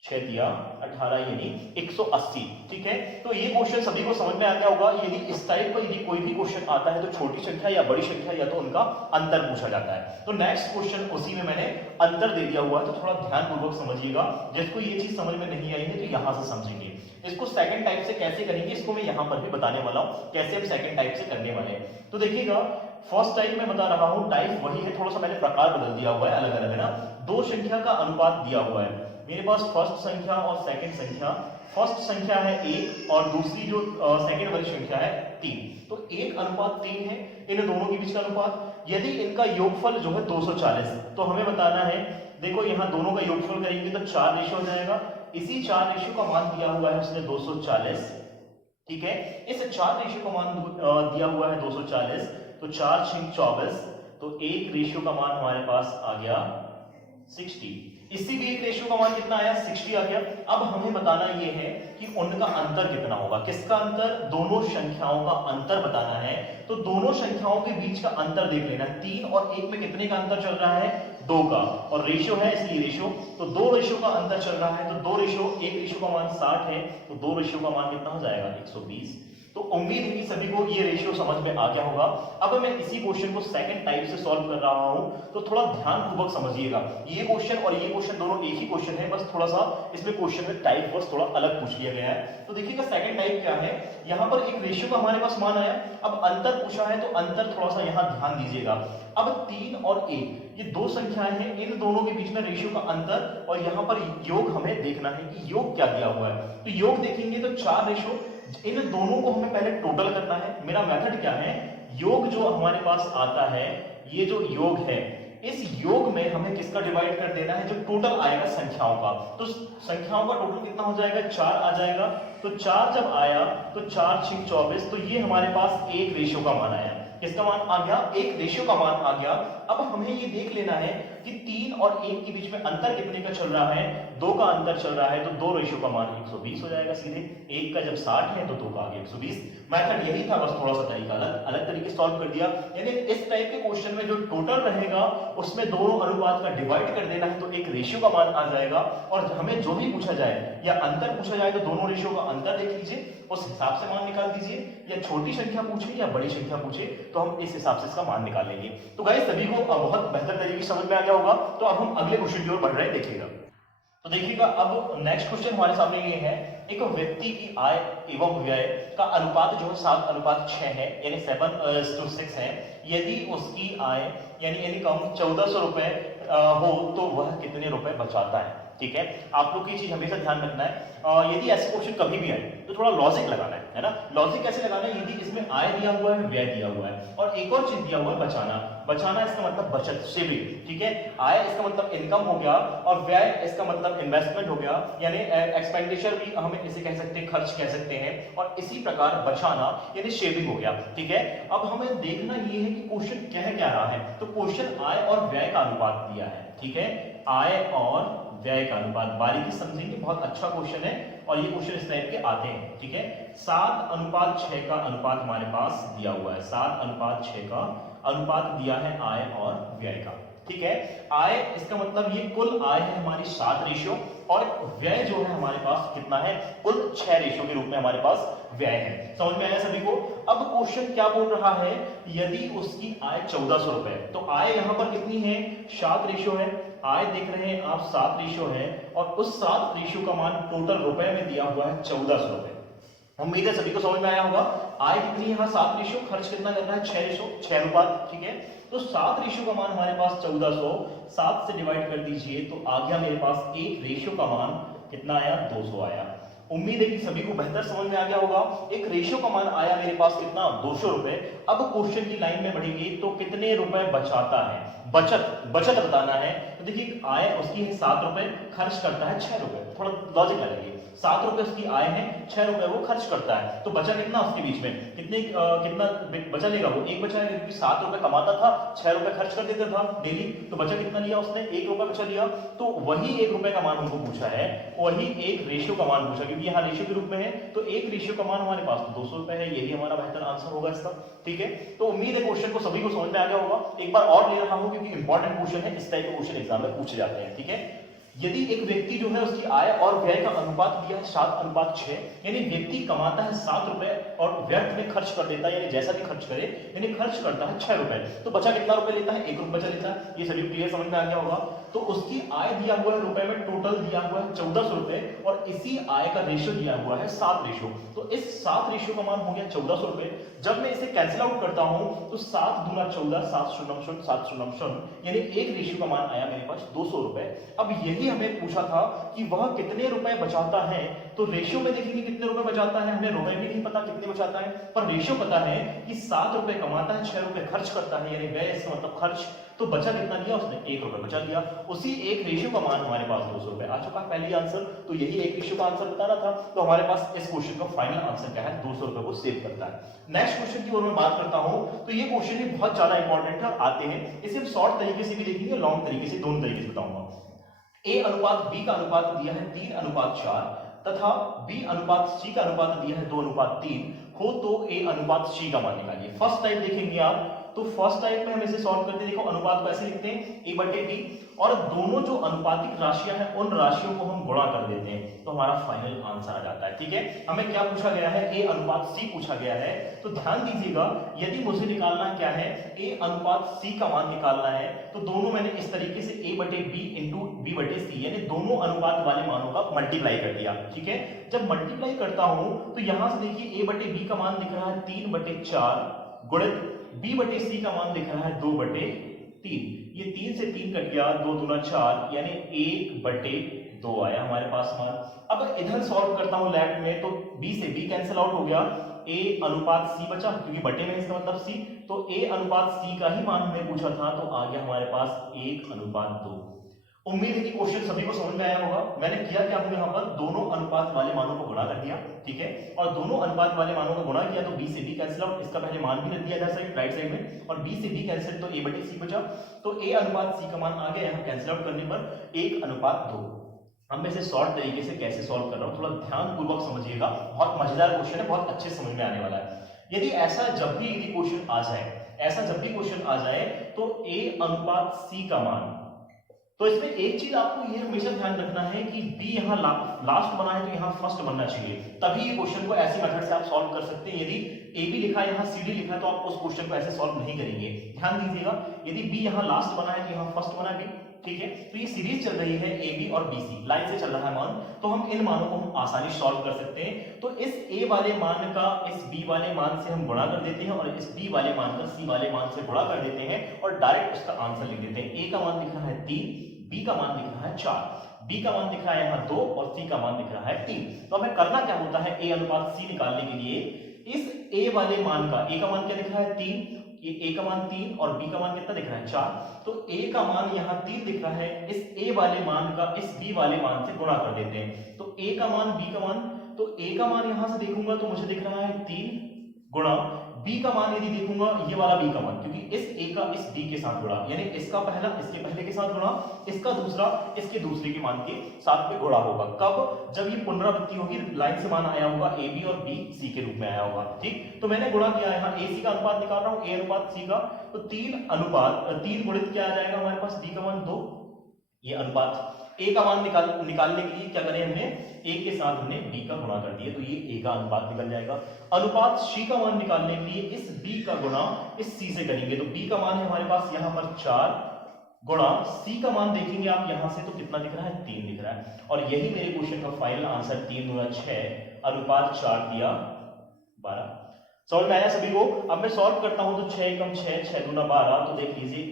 6×18 यानी 180। ठीक है, तो ये क्वेश्चन सभी को समझ में आ गया होगा। यदि इस टाइप का यदि कोई भी क्वेश्चन आता है, तो छोटी संख्या या बड़ी संख्या या तो उनका अंतर पूछा जाता है। तो नेक्स्ट क्वेश्चन उसी में मैंने अंतर दे दिया हुआ है, तो थोड़ा ध्यानपूर्वक समझिएगा। जिसको ये चीज समझ में नहीं आई है, तो यहां से समझेंगे। इसको सेकंड टाइप से कैसे करेंगे, इसको मैं यहां पर भी बताने वाला हूं, कैसे हम सेकंड टाइप से करने वाले हैं। तो देखिएगा, फर्स्ट टाइप मैं बता रहा हूं, टाइप वही है, थोड़ा सा मैंने प्रकार बदल दिया हुआ है, अलग अलग है ना। दो संख्या का अनुपात दिया हुआ है मेरे पास, फर्स्ट संख्या और सेकंड संख्या। फर्स्ट संख्या है 1 और दूसरी जो सेकंड वाली संख्या है 3, तो 1:3 है इन दोनों के बीच का अनुपात। यदि इनका योगफल जो है 240, तो हमें बताना है, देखो यहाँ दोनों का योगफल करेंगे तो 4 रेशो हो जाएगा। इसी 4 रेशो का मान दिया हुआ है उसने 240, ठीक है। इस 4 रेशो का मान दिया हुआ है 240, तो 4 6 24, तो एक रेशो का मान हमारे पास आ गया 60। इसी भी एक रेशियो का मान कितना आया, 60 आ गया। अब हमें बताना ये है कि उनका अंतर कितना होगा। किसका अंतर, दोनों संख्याओं का अंतर बताना है। तो दोनों संख्याओं के बीच का अंतर देख लेना, 3 और 1 में कितने का अंतर चल रहा है, 2 का, और रेशियो है इसलिए रेशियो, तो 2 रेशियो का अंतर चल रहा है, तो 2 रेशियो, एक रेशियो का मान 60 है, तो 2 रेशियो का मान कितना हो जाएगा 120। तो उम्मीद है कि सभी को ये रेशियो समझ में आ गया होगा। अब मैं इसी क्वेश्चन को सेकंड टाइप से सॉल्व कर रहा हूं, तो थोड़ा ध्यानपूर्वक समझिएगा। ये क्वेश्चन और ये क्वेश्चन दोनों एक ही क्वेश्चन है, बस थोड़ा सा इसमें क्वेश्चन में टाइप बस थोड़ा अलग पूछ लिया गया है। तो देखिएगा सेकंड टाइप क्या है, यहां पर एक रेशियो का हमारे पास मान आया, अब अंतर पूछा है, तो अंतर थोड़ा सा यहां ध्यान दीजिएगा। अब 3 और 1 ये दो संख्याएं हैं, इन दोनों के बीच में रेशियो का अंतर, और यहां पर योग हमें देखना है कि योग क्या दिया हुआ है। तो योग देखेंगे तो 4 रेशियो, इन दोनों को हमें पहले टोटल करना है। मेरा मेथड क्या है, योग जो हमारे पास आता है, ये जो योग है, इस योग में हमें किसका डिवाइड कर देना है, जो टोटल आएगा संख्याओं का। तो संख्याओं का टोटल कितना हो जाएगा, 4 आ जाएगा। तो 4 जब आया तो 4 6 24, तो ये हमारे पास एक रेशियो का मान आया। किसका मान आ गया, एक रेशियो का मान आ गया। अब हमें ये देख लेना है कि 3 और 1 के बीच में अंतर कितने का चल रहा है, 2 का अंतर चल रहा है, तो 2 रेशियो का मान 120 हो जाएगा सीधे। 1 का जब 60 है तो 2 का आ गया 120। मेथड यही था, बस थोड़ा सा तरीका अलग तरीके से सॉल्व कर दिया। यानी इस टाइप के क्वेश्चन में जो टोटल रहेगा उसमें दोनों अनुपात का डिवाइड कर देना है, तो एक रेशियो का मान आ जाएगा। और हमें जो भी पूछा जाए या अंतर पूछा जाए, तो दोनों रेशियो का अंतर देख लीजिए, उस हिसाब से मान निकाल दीजिए। या छोटी संख्या पूछे या बड़ी संख्या पूछे, तो हम इस हिसाब से इसका मान निकाल लेंगे। तो गाइस सभी को बहुत बेहतर तरीके से समझ में आ गया होगा। तो अब हम अगले क्वेश्चन की ओर बढ़ रहे हैं, देखिएगा। तो देखिएगा अब नेक्स्ट क्वेश्चन हमारे सामने ये है, एक व्यक्ति की आय एवं व्यय का अनुपात जो है 7:6 है, यानी 7:6 है। यदि उसकी आय यानी इनकम 1400 रुपए हो तो वह कितने रुपए बचाता है। ठीक है, आप लोग की चीज हमेशा ध्यान रखना है। यदि ऐसे क्वेश्चन कभी भी आए तो थोड़ा लॉजिक लगाना है ना। लॉजिक कैसे लगाना है, यदि इसमें आय दिया हुआ है, व्यय दिया हुआ है, और एक और चीज दिया हुआ है बचाना। बचाना इसका मतलब बचत, सेविंग। ठीक है, आय इसका मतलब इनकम हो गया, और व्यय इसका मतलब इन्वेस्टमेंट हो गया, यानी एक्सपेंडिचर भी हम इसे कह सकते हैं, खर्च कह सकते हैं। और इसी प्रकार बचाना यानी सेविंग हो गया। ठीक है, अब हमें देखना ये है कि क्वेश्चन कह क्या रहा है। तो क्वेश्चन आय और व्यय का अनुपात दिया है। ठीक है, आय और व्यय का अनुपात, बारीकी समझेंगे, बहुत अच्छा क्वेश्चन है और ये क्वेश्चन इस टाइप के आते हैं। ठीक है, 7:6 का अनुपात हमारे पास दिया हुआ है। 7:6 का अनुपात दिया है आय और व्यय का। ठीक है, आय इसका मतलब ये कुल आय है हमारी 7 रेशियो, और व्यय जो है हमारे पास कितना है, कुल 6 रेशियो के रूप में हमारे पास व्यय है। समझ में आया सभी को। अब क्वेश्चन क्या बोल रहा है, यदि उसकी आय 1400 रुपए, तो आय यहां पर कितनी है, 7 रेशियो है। आय देख रहे हैं आप 7 रेशियो है, और उस 7 रेशियो का मान टोटल रुपए में दिया हुआ है 1400 रुपए। उम्मीद है सभी को समझ में आया होगा। आय कितनी है, यहाँ 7 रेशियो, खर्च कितना करना है 6 रेशियो, 6 अनुपात। ठीक है, तो 7 रेशियो का मान हमारे पास 1400, 7 से डिवाइड कर दीजिए तो आ गया मेरे पास एक रेशियो का मान कितना आया, 200 आया। उम्मीद है कि सभी को बेहतर समझ में आ गया होगा। एक रेशियो का मान आया मेरे पास कितना, 200 रुपए। अब क्वेश्चन की लाइन में बढ़ेंगे तो कितने रुपए बचाता है, बचत बताना है। तो देखिए आय उसकी है 7 रुपए, खर्च करता है 6 रुपए। थोड़ा लॉजिक लगाइए, 7 रुपए उसकी आय है, 6 रुपए वो खर्च करता है, तो बचा कितना उसके बीच में, कितना बचा लेगा वो, एक बचा है, क्योंकि 7 रुपए कमाता था, 6 रुपए खर्च कर देता था डेली, तो बचा कितना लिया उसने, 1 रुपए बचा लिया। तो वही 1 रुपए का मान हमको पूछा है, वही एक रेशियो का मान पूछा, क्योंकि यहाँ रेशियो के रूप में है, तो एक रेशियो का मान हमारे पास 200 रुपए है। यही हमारा बेहतर आंसर होगा इसका। ठीक है, तो उम्मीद है क्वेश्चन को सभी को समझ में आ गया होगा। एक बार और ले रहा हूं क्योंकि इंपॉर्टेंट क्वेश्चन है, इस टाइप के क्वेश्चन एग्जाम में पूछे जाते हैं। ठीक है, यदि एक व्यक्ति जो है उसकी आय और व्यय का अनुपात दिया है 7:6, यानी व्यक्ति कमाता है 7 रुपए और व्यर्थ में खर्च कर देता है, यानी जैसा भी खर्च करे, यानी खर्च करता है 6 रुपए, तो बचा कितना रुपए लेता है, 1 रुपया बचा लेता है। ये सभी क्लियर समझ में आ गया होगा। तो उसकी आय दिया हुआ है रुपए में, टोटल दिया हुआ है 1400 रुपए, और इसी आय का रेशियो दिया हुआ है 7 रेशियो। तो इस 7 रेशियो का मान हो गया 1400 रुपए। जब मैं इसे कैंसिल आउट करता हूं तो 7 दूना 14, 7 शून्य शून्य 7 शून्य शून्य, यानी एक रेशियो का मान आया मेरे पास 200 रुपए। अब यही हमें पूछा था कि वह कितने रुपए बचाता है, तो रेशियो में देखेंगे कितने रुपए बचाता है, हमें रुपए भी नहीं पता कितने बचाता है, पर रेशियो पता है कि 7 रुपए कमाता है, 6 रुपए खर्च करता है, यानी व्यय इसका मतलब खर्च। तो बचा कितना दिया उसने, 1 रुपए बचा दिया। उसी एक रेशियो का मान हमारे पास 200 रुपए आ चुका है पहले आंसर। तो यही एक रेशियो का आंसर बताना था। तो हमारे पास इस क्वेश्चन का फाइनल आंसर क्या है, 200 रुपए को सेव करता है। नेक्स्ट क्वेश्चन की ओर मैं बात करता हूं, तो ये क्वेश्चन भी बहुत ज्यादा इंपॉर्टेंट है, आते हैं इसे हम शॉर्ट तरीके से भी देखेंगे, लॉन्ग तरीके से, दोनों तरीके से बताऊंगा। ए अनुपात बी का अनुपात दिया है 3:4 तथा बी अनुपात सी का अनुपात दिया है 2:3 हो, तो ए अनुपात सी का मान निकालिए। फर्स्ट टाइप देखेंगे आप, तो फर्स्ट टाइप में हम इसे सॉल्व करते हैं। देखो अनुपात को ऐसे लिखते हैं a/b, और दोनों जो अनुपातिक राशियां हैं उन राशियों को हम गुणा कर देते हैं, तो हमारा फाइनल आंसर आ जाता है। ठीक है, हमें क्या पूछा गया है, a अनुपात c पूछा गया है। तो ध्यान दीजिएगा, यदि मुझे निकालना क्या है, a अनुपात c का मान निकालना है, तो दोनों मैंने इस तरीके से a/b इंटू b/c, यानी दोनों अनुपात वाले मानों का मल्टीप्लाई कर दिया। ठीक है, जब मल्टीप्लाई करता हूं तो यहां से देखिए a/b का मान दिख रहा है 3/4 गुणित b/c का मान दिख रहा है 2/3। ये 3 से 3 कट गया, 2 दूना 4, यानी 1/2 आया हमारे पास मान। अब इधर सॉल्व करता हूं लेफ्ट में, तो b से b कैंसिल आउट हो गया, a अनुपात c बचा, क्योंकि बटे में इसका मतलब c, तो a अनुपात c का ही मान हमें पूछा था, तो आ गया हमारे पास 1:2। उम्मीद है कि क्वेश्चन सभी को समझ में आया होगा। मैंने किया क्या हूं, यहाँ पर दोनों अनुपात वाले मानों को गुणा कर दिया। ठीक है, और दोनों अनुपात वाले मानों को गुणा किया तो b से b कैंसिल आउट, इसका पहले मान भी रख दिया इधर साइड राइट साइड में, और b से b कैंसिल तो a/c बचा, तो a अनुपात c का मान आ गया यहाँ कैंसिल आउट करने पर 1:2। अब मैं इसे शॉर्ट तरीके से कैसे सॉल्व कर रहा हूँ, थोड़ा ध्यान पूर्वक समझिएगा, बहुत मजेदार क्वेश्चन है, बहुत अच्छे समझ में आने वाला है। यदि ऐसा जब भी क्वेश्चन आ जाए, ऐसा जब भी क्वेश्चन आ जाए, तो a अनुपात c का मान, तो इसमें एक चीज आपको ये हमेशा ध्यान रखना है कि b यहाँ लास्ट बना है तो यहाँ फर्स्ट बनना चाहिए, तभी ये क्वेश्चन को ऐसी मेथड से आप सॉल्व कर सकते हैं। यदि a b लिखा है, यहाँ c d लिखा है, तो आप उस क्वेश्चन को ऐसे सॉल्व नहीं करेंगे। ध्यान दीजिएगा, यदि b यहाँ लास्ट बना है तो यहाँ फर्स्ट बना b। ठीक है, तो ये सीरीज चल रही है ए बी और बी सी, लाइन से चल रहा है मान, तो हम इन मानों को हम आसानी सॉल्व कर सकते हैं। तो इस ए वाले मान का इस बी वाले मान से हम गुणा कर देते हैं, और इस बी वाले मान का सी वाले मान से गुणा कर देते हैं, और डायरेक्ट उसका आंसर लिख देते हैं। ए का मान दिख रहा है 3, बी का मान दिख रहा है 4, बी का मान दिख रहा है यहाँ 2, और सी का मान दिख रहा है 3। तो हमें करना क्या होता है, ए अनुपात सी निकालने के लिए इस ए वाले मान का, ए का मान क्या दिख रहा है 3, ये a का मान 3 और b का मान कितना दिख रहा है 4, तो a का मान यहाँ 3 दिख रहा है, इस a वाले मान का इस b वाले मान से गुणा कर देते हैं। तो a का मान b का मान, तो a का मान यहां से देखूंगा तो मुझे दिख रहा है 3 गुणा b का मान, यदि देखूंगा ये वाला b का मान, क्योंकि इस a का इस b के साथ गुणा, यानी इसका पहला इसके पहले के साथ गुणा, इसका दूसरा इसके दूसरे के मान के साथ में गुणा होगा। कब, जब ये पुनरावृत्ति होगी, लाइन से मान आया होगा a b और b c के रूप में आया होगा। ठीक, तो मैंने गुणा किया, यहाँ a c का अनुपात निकाल रहा हूँ, a अनुपात c का, तो 3 गुणित क्या आ जाएगा हमारे पास, b का मान 2, ये अनुपात a का मान निकालने के लिए क्या करें हमने, a के साथ हमने b का गुणा कर दिया, तो ये a का अनुपात निकल जाएगा। अनुपात c का मान निकालने के लिए इस b का गुणा इस c से करेंगे, तो b का मान है हमारे पास यहाँ पर 4 गुणा c का मान देखेंगे आप यहाँ से तो कितना दिख रहा है, 3 दिख रहा है, और यही मेरे क्वेश्चन का फाइनल आंसर 3 गुणा 6 अनुपात 4 दिया 12। समझ में आया सभी को। अब मैं सॉल्व करता हूं तो 6 एकम 6, 6 दूना 12, तो देख लीजिए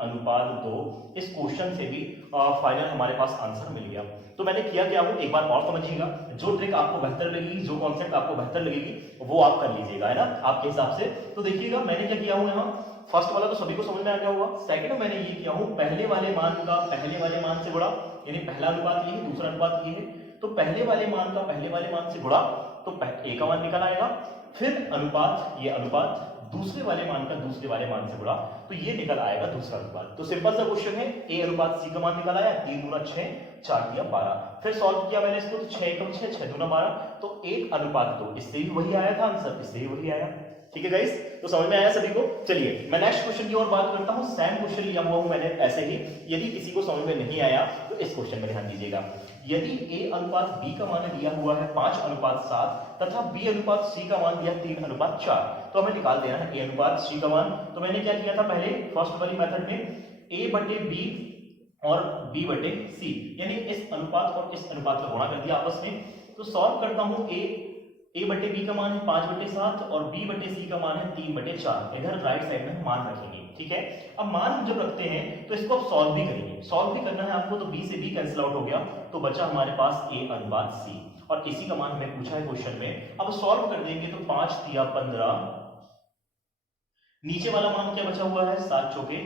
1:2। इस क्वेश्चन से भी फाइनल हमारे पास आंसर मिल गया। तो मैंने किया क्या हूं, एक बार और समझिएगा, जो ट्रिक आपको बेहतर लगेगी, जो कॉन्सेप्ट आपको बेहतर लगेगी वो आप कर लीजिएगा, है ना, आपके हिसाब से। तो देखिएगा मैंने क्या किया हूं, यहाँ फर्स्ट वाला तो सभी को समझ में आ गया होगा। सेकंड मैंने ये किया हूं, पहले वाले मान का पहले वाले मान से गुणा, यानी पहला अनुपात ये है, दूसरा अनुपात ये है, तो पहले वाले मान का पहले वाले मान से गुणा, तो a का मान निकल आएगा, फिर अनुपात, ये अनुपात दूसरे वाले मान का दूसरे वाले मान से गुणा, तो ये निकल आएगा दूसरा अनुपात। तो सिंपल सा क्वेश्चन है, a अनुपात c का मान निकल आया, 3 गुना 6, 4 दिया 12। फिर सॉल्व किया मैंने इसको, तो 6 एकम 6, 6 दूना 12, तो 1:2, इससे भी वही आया था आंसर, इससे भी वही आया। ठीक है गाइस, तो समझ में आया सभी को। चलिए मैं नेक्स्ट क्वेश्चन की ओर बात करता हूं। सेम क्वेश्चन लिया हुआ हूं मैंने ऐसे ही, यदि किसी को समझ में नहीं आया तो इस क्वेश्चन में ध्यान दीजिएगा। यदि a अनुपात b का मान दिया हुआ है 5:7 तथा b अनुपात c का मान दिया 3:4, तो हमें निकाल देना है a अनुपात c का मान। तो मैंने क्या किया था, पहले फर्स्ट वाली मेथड में a/b और b बटे c, यानी इस अनुपात और इस अनुपात का गुणा कर दिया आपस में। तो सॉल्व करता हूं, a बटे b का मान है 5 बटे 7 और b बटे c का मान है 3 बटे 4। इधर राइट साइड में मान रखेंगे, ठीक है। अब मान जब रखते हैं तो इसको आप सॉल्व भी करेंगे, सॉल्व भी करना है आपको। तो b से b कैंसिल आउट हो गया, तो बचा हमारे पास a अनुपात c, और इसी का मान हमें पूछा है क्वेश्चन में। अब सॉल्व कर देंगे तो 5 तिया 15, नीचे वाला मान क्या बचा हुआ है 7 चौके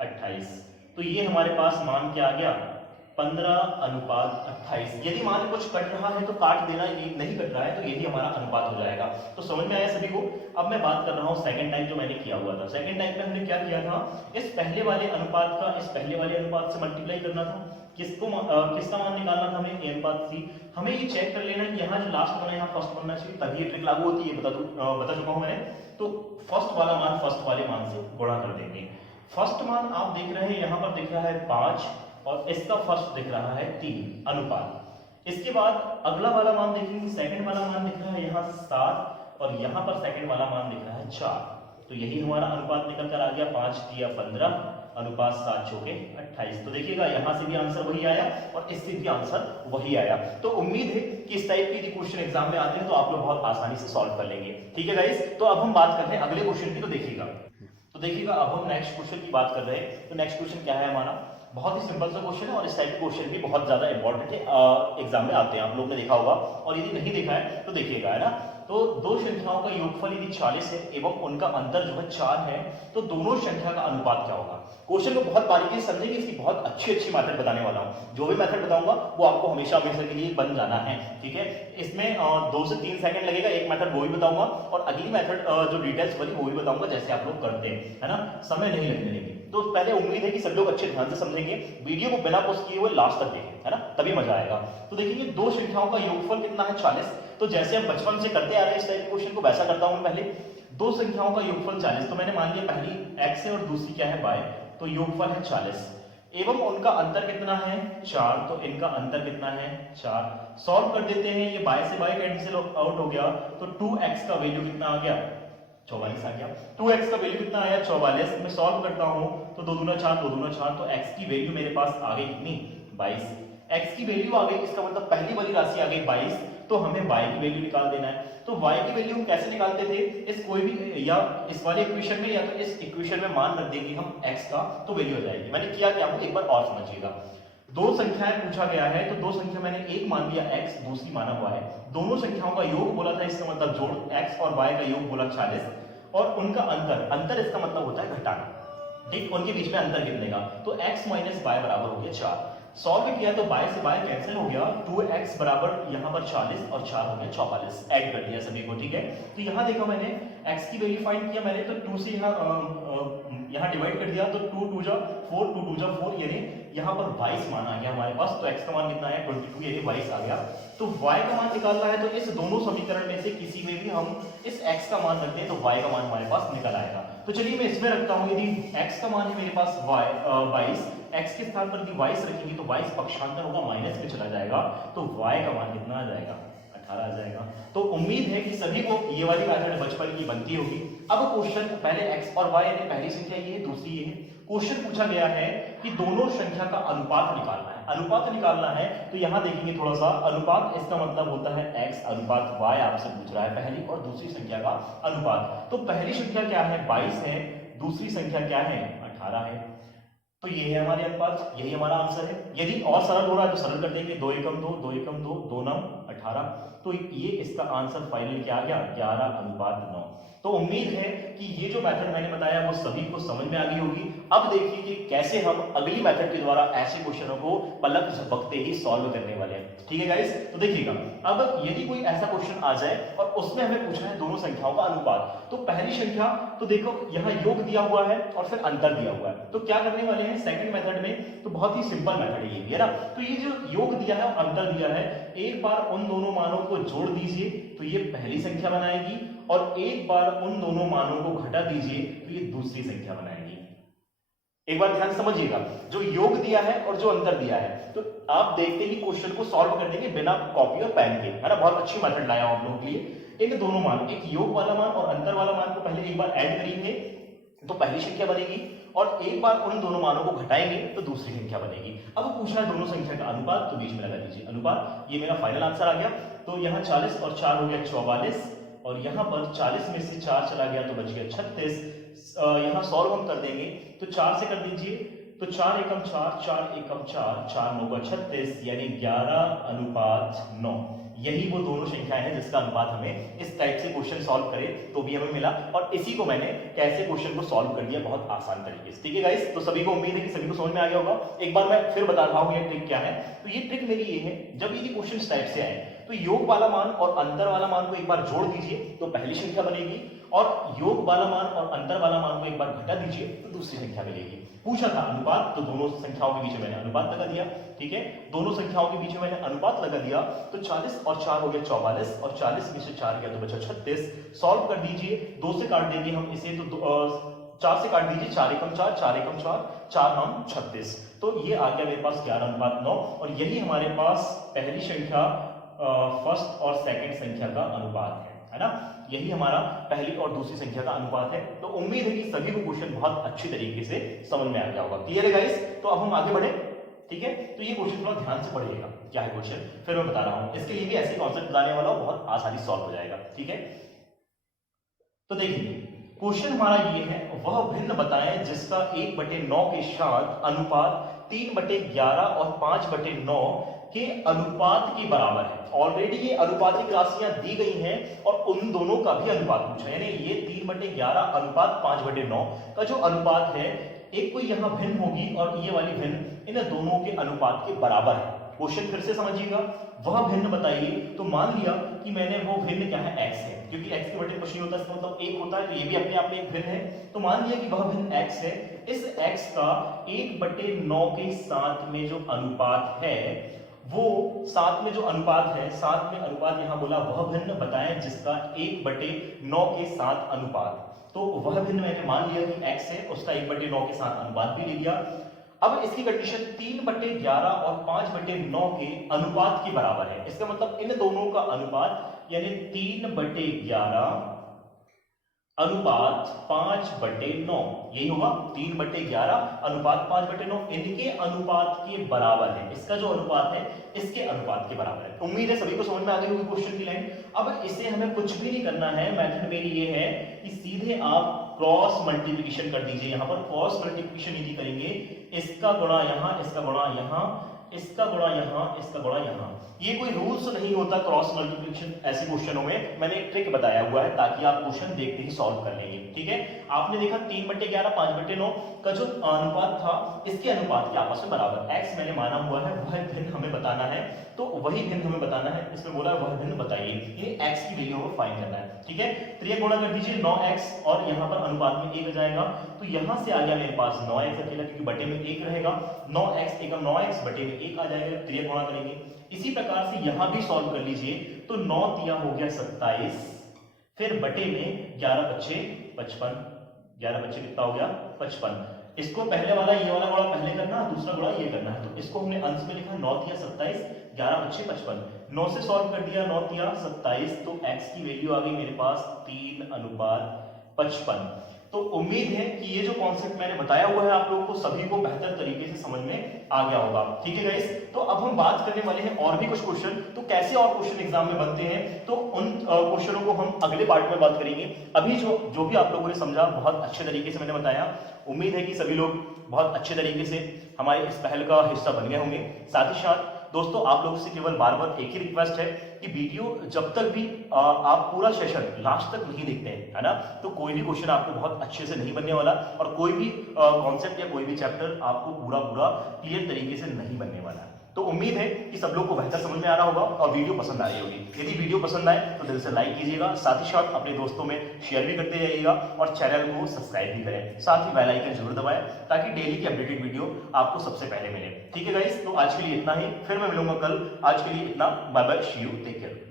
28। तो ये हमारे पास मान क्या आ गया 15:28। यदि मान कुछ कट रहा है तो काट देना, ये नहीं कट रहा है तो यही हमारा अनुपात हो जाएगा। तो समझ में आया सभी को। अब मैं बात कर रहा हूं सेकंड टाइम जो मैंने किया हुआ था। सेकंड टाइम में हमने क्या किया था, इस पहले वाले अनुपात का इस पहले वाले अनुपात से मल्टीप्लाई करना था। किसका मान निकालना था हमें, a अनुपात c। हमें ये चेक कर लेना कि यहाँ जो लास्ट बना है यहाँ फर्स्ट बनना चाहिए, तभी ये ट्रिक लागू होती है, बता चुका हूं मैंने। तो फर्स्ट वाला मान फर्स्ट वाले मान से गुणा कर देंगे। फर्स्ट मान आप देख रहे हैं यहाँ पर दिख रहा है 5 और इसका फर्स्ट दिख रहा है 3 अनुपात। इसके बाद अगला वाला मान देखेंगे, सेकंड वाला मान दिख रहा है यहाँ 7 और यहाँ पर सेकंड वाला मान दिख रहा है 4। तो यही हमारा अनुपात निकल कर आ गया 5 तिया 15 अनुपात 7 चौके 28। तो देखिएगा यहाँ से भी आंसर वही आया और इससे भी आंसर वही आया। तो उम्मीद है कि इस टाइप के क्वेश्चन एग्जाम में आते हैं तो आप लोग बहुत आसानी से सॉल्व कर लेंगे, ठीक है गाइस। तो अब हम बात करते हैं अगले क्वेश्चन की। तो देखिएगा अब हम नेक्स्ट क्वेश्चन की बात कर रहे हैं। तो नेक्स्ट क्वेश्चन क्या है हमारा, बहुत ही सिंपल सा क्वेश्चन है और इस टाइप के क्वेश्चन भी बहुत ज्यादा इंपॉर्टेंट है, एग्जाम में आते हैं, आप लोग ने देखा होगा। और यदि नहीं देखा है तो देखिएगा, है ना। तो दो संख्याओं का योगफल यदि 40 है एवं उनका अंतर जो है 4 है, तो दोनों संख्या का अनुपात क्या होगा। क्वेश्चन को बहुत बारीकी से समझेंगे, इसकी बहुत अच्छी मेथड बताने वाला हूं। जो भी मेथड बताऊंगा वो आपको हमेशा हमेशा के लिए बन जाना है, ठीक है। इसमें 2 से 3 सेकंड लगेगा, एक मेथड वो भी बताऊंगा और अगली मेथड जो डिटेल्स वाली वो भी बताऊंगा, जैसे आप लोग करते हैं, है ना। समय नहीं लगने देंगे। तो पहले उम्मीद है कि सब लोग अच्छे ध्यान से समझेंगे, वीडियो को बिना पॉज किए हुए लास्ट तक देखें, है ना, तभी मजा आएगा। तो देखिए दो संख्याओं का योगफल कितना है 40। तो जैसे हम बचपन से करते आ रहे हैं इस टाइप के क्वेश्चन को वैसा करता हूं। पहले दो संख्याओं का योगफल 40, तो मैंने मान लिया पहली x है और दूसरी क्या है y, तो योगफल है 40 एवं उनका अंतर कितना है 4, तो इनका अंतर कितना है 4। सॉल्व कर देते हैं, ये y से y कैंसिल आउट हो गया, तो 2x का वैल्यू कितना आ गया 44 आ गया। 2x का वैल्यू कितना आया 44। मैं सॉल्व करता हूं तो 2 दूना 4 2 दूना 4, तो x की वैल्यू मेरे पास आ गई कितनी 22। x की वैल्यू आ गई, इसका मतलब पहली वाली राशि आ गई 22। तो हमें y की वैल्यू निकाल देना है। तो y की वैल्यू हम कैसे निकालते थे, इस कोई भी या इस वाले इक्वेशन में या तो इस इक्वेशन में मान रख देंगे हम x का, तो वैल्यू आ जाएगी। मैंने किया क्या, आपको एक बार और समझिएगा। दो संख्याएं पूछा गया है, तो दो संख्या मैंने एक मान लिया x, दूसरी माना हुआ है। दोनों संख्याओं का योग बोला था, इसका मतलब जोड़, x और y का योग बोला 40 और उनका अंतर इसका मतलब होता है घटाना, ठीक। उनके बीच में अंतर कितने का, तो x माइनस y बराबर हो गया 4। सॉल्व किया तो y से y कैंसिल हो गया, 2x बराबर यहाँ पर 40 और 4 हो गया 44। ऐड कर दिया सभी को, ठीक है। तो यहाँ देखा मैंने x की वैल्यू फाइंड किया मैंने, तो 2 से यहाँ डिवाइड कर दिया, तो 2 2 जा 4 2 2 जा 4, यानी यहाँ पर 22 मान आ गया हमारे पास। तो x का मान कितना है 22, यानी 22 आ गया। तो y का मान निकालना है, तो इस दोनों समीकरण में से किसी में भी हम इस x का मान रखते हैं तो y का मान हमारे पास निकल आएगा। तो चलिए मैं इसमें रखता हूं, यदि x का मान है मेरे पास 22, x के स्थान पर यदि 22 रखेंगे तो 22 पक्षांतर होगा, माइनस में चला जाएगा, तो y का मान कितना आ जाएगा 18 आ जाएगा। तो उम्मीद है कि सभी को ये वाली मेथड बचपन की बनती होगी। अब क्वेश्चन पहले x और y, यानी पहली संख्या ये है, दूसरी ये है। क्वेश्चन पूछा गया है कि दोनों संख्या का अनुपात निकालना है। अनुपात निकालना है तो यहां देखेंगे थोड़ा सा, अनुपात इसका मतलब होता है x अनुपात y, आपसे पूछ रहा है पहली और दूसरी संख्या का अनुपात। तो पहली संख्या क्या है 22 है, दूसरी संख्या क्या है 18 है। तो ये है हमारे अनुपात, यही हमारा आंसर है। यदि और सरल हो रहा है तो सरल कर देंगे, 2 एकम 2 2 एकम 2 2 9 18। तो ये इसका आंसर फाइनल क्या आ गया 11:9। तो उम्मीद है कि ये जो मेथड मैंने बताया वो सभी को समझ में आ गई होगी। अब देखिए कि कैसे हम अगली मेथड के द्वारा ऐसे क्वेश्चनों को पलक झपकते ही सॉल्व करने वाले हैं, ठीक है गाइस। तो देखिएगा, अब यदि कोई ऐसा क्वेश्चन आ जाए और उसमें हमें पूछना है दोनों संख्याओं का अनुपात, तो पहली संख्या तो देखो यहाँ योग दिया हुआ है और फिर अंतर दिया हुआ है, तो क्या करने वाले हैं सेकंड मेथड में, तो बहुत ही सिंपल मेथड है ये, है ना। तो ये जो योग दिया है और अंतर दिया है, एक बार उन दोनों मानों को जोड़ दीजिए तो ये पहली संख्या बनाएगी, और एक बार उन दोनों मानों को घटा दीजिए तो ये दूसरी संख्या बनाएगी। एक बार ध्यान समझिएगा, जो योग दिया है और जो अंतर दिया है, तो आप देखते ही क्वेश्चन को सॉल्व कर देंगे बिना कॉपी और पेन के, है ना। बहुत अच्छी मेथड लाया हूं आप लोगों के लिए। इन दोनों मान, एक योग वाला मान और अंतर वाला मान को पहले एक बार ऐड करेंगे तो पहली संख्या बनेगी, और एक बार उन दोनों मानों को घटाएंगे तो दूसरी संख्या बनेगी। अब पूछा है दोनों संख्या का अनुपात, तो बीच में लगा दीजिए अनुपात। ये मेरा फाइनल आंसर आ गया। तो यहाँ 40 और 4 हो गया 44, और यहाँ पर 40 में से 4 चला गया तो बच गया 36। यहाँ सॉल्व हम कर देंगे तो 4 से कर दीजिए, तो 4 एकम 4, 4 एकम 4, 4 9 का 36, यानी 11:9। यही वो दोनों संख्याएं हैं जिसका अनुपात हमें इस टाइप से क्वेश्चन सॉल्व करे तो भी हमें मिला, और इसी को मैंने कैसे क्वेश्चन को सॉल्व कर दिया बहुत आसान तरीके से। ठीक है गाइस, तो सभी को उम्मीद है कि सभी को समझ में आ गया होगा। एक बार मैं फिर बता रहा हूं ये ट्रिक क्या है। तो ये ट्रिक मेरी ये है, जब यदि क्वेश्चन इस टाइप से आए तो योग वाला मान और अंतर वाला मान को एक बार जोड़ दीजिए तो पहली संख्या बनेगी, और योग वाला मान और अंतर वाला मान को एक बार घटा दीजिए तो दूसरी संख्या मिलेगी। पूछा था अनुपात, तो दोनों संख्याओं के बीच में मैंने अनुपात लगा दिया। ठीक है, दोनों संख्याओं के बीच में मैंने अनुपात लगा दिया, तो 40 और 4 हो गया 44, और 40 में से 4 गया तो बचा 36। सॉल्व कर दीजिए, 2 से काट देंगे हम इसे, तो 4 से काट दीजिए, 4 एकम 4, 4 एकम 4, 4 9 36। तो ये आ गया मेरे पास 11:9, और यही हमारे पास पहली संख्या फर्स्ट और सेकंड संख्या का अनुपात है ना। यही हमारा पहली और दूसरी संख्या का अनुपात है। तो उम्मीद है कि सभी को क्वेश्चन बहुत अच्छी तरीके से समझ में आ गया होगा। क्लियर है गाइस? तो अब हम आगे बढ़े। ठीक है, तो ये क्वेश्चन थोड़ा ध्यान से पढ़िएगा, क्या है क्वेश्चन फिर मैं बता रहा हूं। इसके लिए भी ऐसे कॉन्सेप्ट बताने वाला हूं, बहुत आसानी सॉल्व हो जाएगा। ठीक है, तो देखिए क्वेश्चन हमारा ये है, वह भिन्न बताएं जिसका 1/9 के साथ अनुपात 3/11 और 5/9 के अनुपात के बराबर है। ऑलरेडी ये अनुपातिक राशियां दी गई हैं और उन दोनों का भी अनुपात पूछा, यानी ये 3/11 अनुपात 5/9 का जो अनुपात है, एक कोई यहां भिन्न होगी और ये वाली भिन्न इन दोनों के अनुपात के बराबर है। क्वेश्चन फिर से समझिएगा, वह भिन्न बताइए। तो मान लिया कि मैंने वो भिन्न क्या है, x है, क्योंकि x के बटे कुछ नहीं होता, इसका मतलब 1 होता है, तो ये भी अपने आप में एक भिन्न है। तो मान लिया कि वह भिन्न x है, इस x का 1/9 के साथ में जो अनुपात है, वो साथ में जो अनुपात है, साथ में अनुपात यहां बोला, वह भिन्न बताएं जिसका 1/9 के साथ अनुपात। तो वह भिन्न मैंने मान लिया कि x है, उसका 1/9 के साथ अनुपात भी ले लिया। अब इसकी कंडीशन 3/11 और 5/9 के अनुपात के बराबर है। इसका मतलब इन दोनों का अनुपात, यानी 3/11 अनुपात 5/9, यही होगा 3/11 अनुपात 5/9, इनके अनुपात के बराबर है। इसका जो अनुपात है इसके अनुपात के बराबर है। उम्मीद है सभी को समझ में आ गई होगी क्वेश्चन की लाइन। अब इसे हमें कुछ भी नहीं करना है, मेथड मेरी ये है कि सीधे आप क्रॉस मल्टीप्लिकेशन कर दीजिए। यहां पर क्रॉस मल्टीप्लिकेशन यदि करेंगे, इसका गुणा यहां, इसका गुणा यहां, इसका गुणा यहां, इसका गुणा यहां। ये कोई रूल्स नहीं होता क्रॉस मल्टीप्लिकेशन ऐसे क्वेश्चनों में, मैंने एक ट्रिक बताया हुआ है ताकि आप क्वेश्चन देखते ही सॉल्व कर लेंगे। ठीक है, आपने देखा 3/11 5/9 का जो अनुपात था, इसके अनुपात के आपस में बराबर। x मैंने माना हुआ है, वह भिन्न हमें बताना है, तो वही भिन्न हमें बताना है। इसमें बोला वह भिन्न बताइए, ये x की वैल्यू हमें फाइंड करना है। ठीक है, तो ये गुणा कर दीजिए 9x, और यहाँ पर अनुपात में 1 आ जाएगा, तो यहाँ से आ गया मेरे पास 9x अकेला, क्योंकि बटे में 1 रहेगा। 9x एकम 9x, बटे में 1 आ जाएगा, तो ये गुणा करेंगे। इसी प्रकार से यहां भी सॉल्व कर लीजिए, तो 9 तिया हो गया 27, फिर बटे में 11 बच्चे 55, 11 बच्चे कितना हो गया 55। इसको पहले वाला ये वाला गुणा पहले करना, दूसरा गुणा ये करना है, तो इसको हमने अंश में लिखा 9 तिया 27, 11 बच्चे 55। 9 से सॉल्व कर दिया, 9 तिया 27, तो x की वैल्यू आ गई मेरे पास 3:55। तो उम्मीद है कि ये जो कॉन्सेप्ट मैंने बताया हुआ है आप लोगों को सभी को बेहतर तरीके से समझ में आ गया होगा। ठीक है गाइस, तो अब हम बात करने वाले हैं और भी कुछ क्वेश्चन, तो कैसे और क्वेश्चन एग्जाम में बनते हैं, तो उन क्वेश्चनों को हम अगले पार्ट में बात करेंगे। अभी जो भी आप लोगों ने समझा बहुत अच्छे तरीके से मैंने बताया। उम्मीद है कि सभी लोग बहुत अच्छे तरीके से हमारे इस पहल का हिस्सा बन गए होंगे। साथ ही साथ दोस्तों, आप लोगों से केवल बार बार एक ही रिक्वेस्ट है कि वीडियो जब तक भी आप पूरा सेशन लास्ट तक नहीं देखते हैं, है ना, तो कोई भी क्वेश्चन आपको बहुत अच्छे से नहीं बनने वाला, और कोई भी कॉन्सेप्ट या कोई भी चैप्टर आपको पूरा क्लियर तरीके से नहीं बनने वाला है। तो उम्मीद है कि सब लोग को बेहतर समझ में आ रहा होगा और वीडियो पसंद आ रही होगी। यदि वीडियो पसंद आए तो दिल से लाइक कीजिएगा, साथ ही साथ अपने दोस्तों में शेयर भी करते जाइएगा, और चैनल को सब्सक्राइब भी करें। साथ ही बेल आइकन जरूर दबाएं ताकि डेली की अपडेटेड वीडियो आपको सबसे पहले मिले। ठीक है गाइस, तो आज के लिए इतना ही, फिर मैं मिलूंगा कल। आज के लिए इतना, bye bye, see you, take care.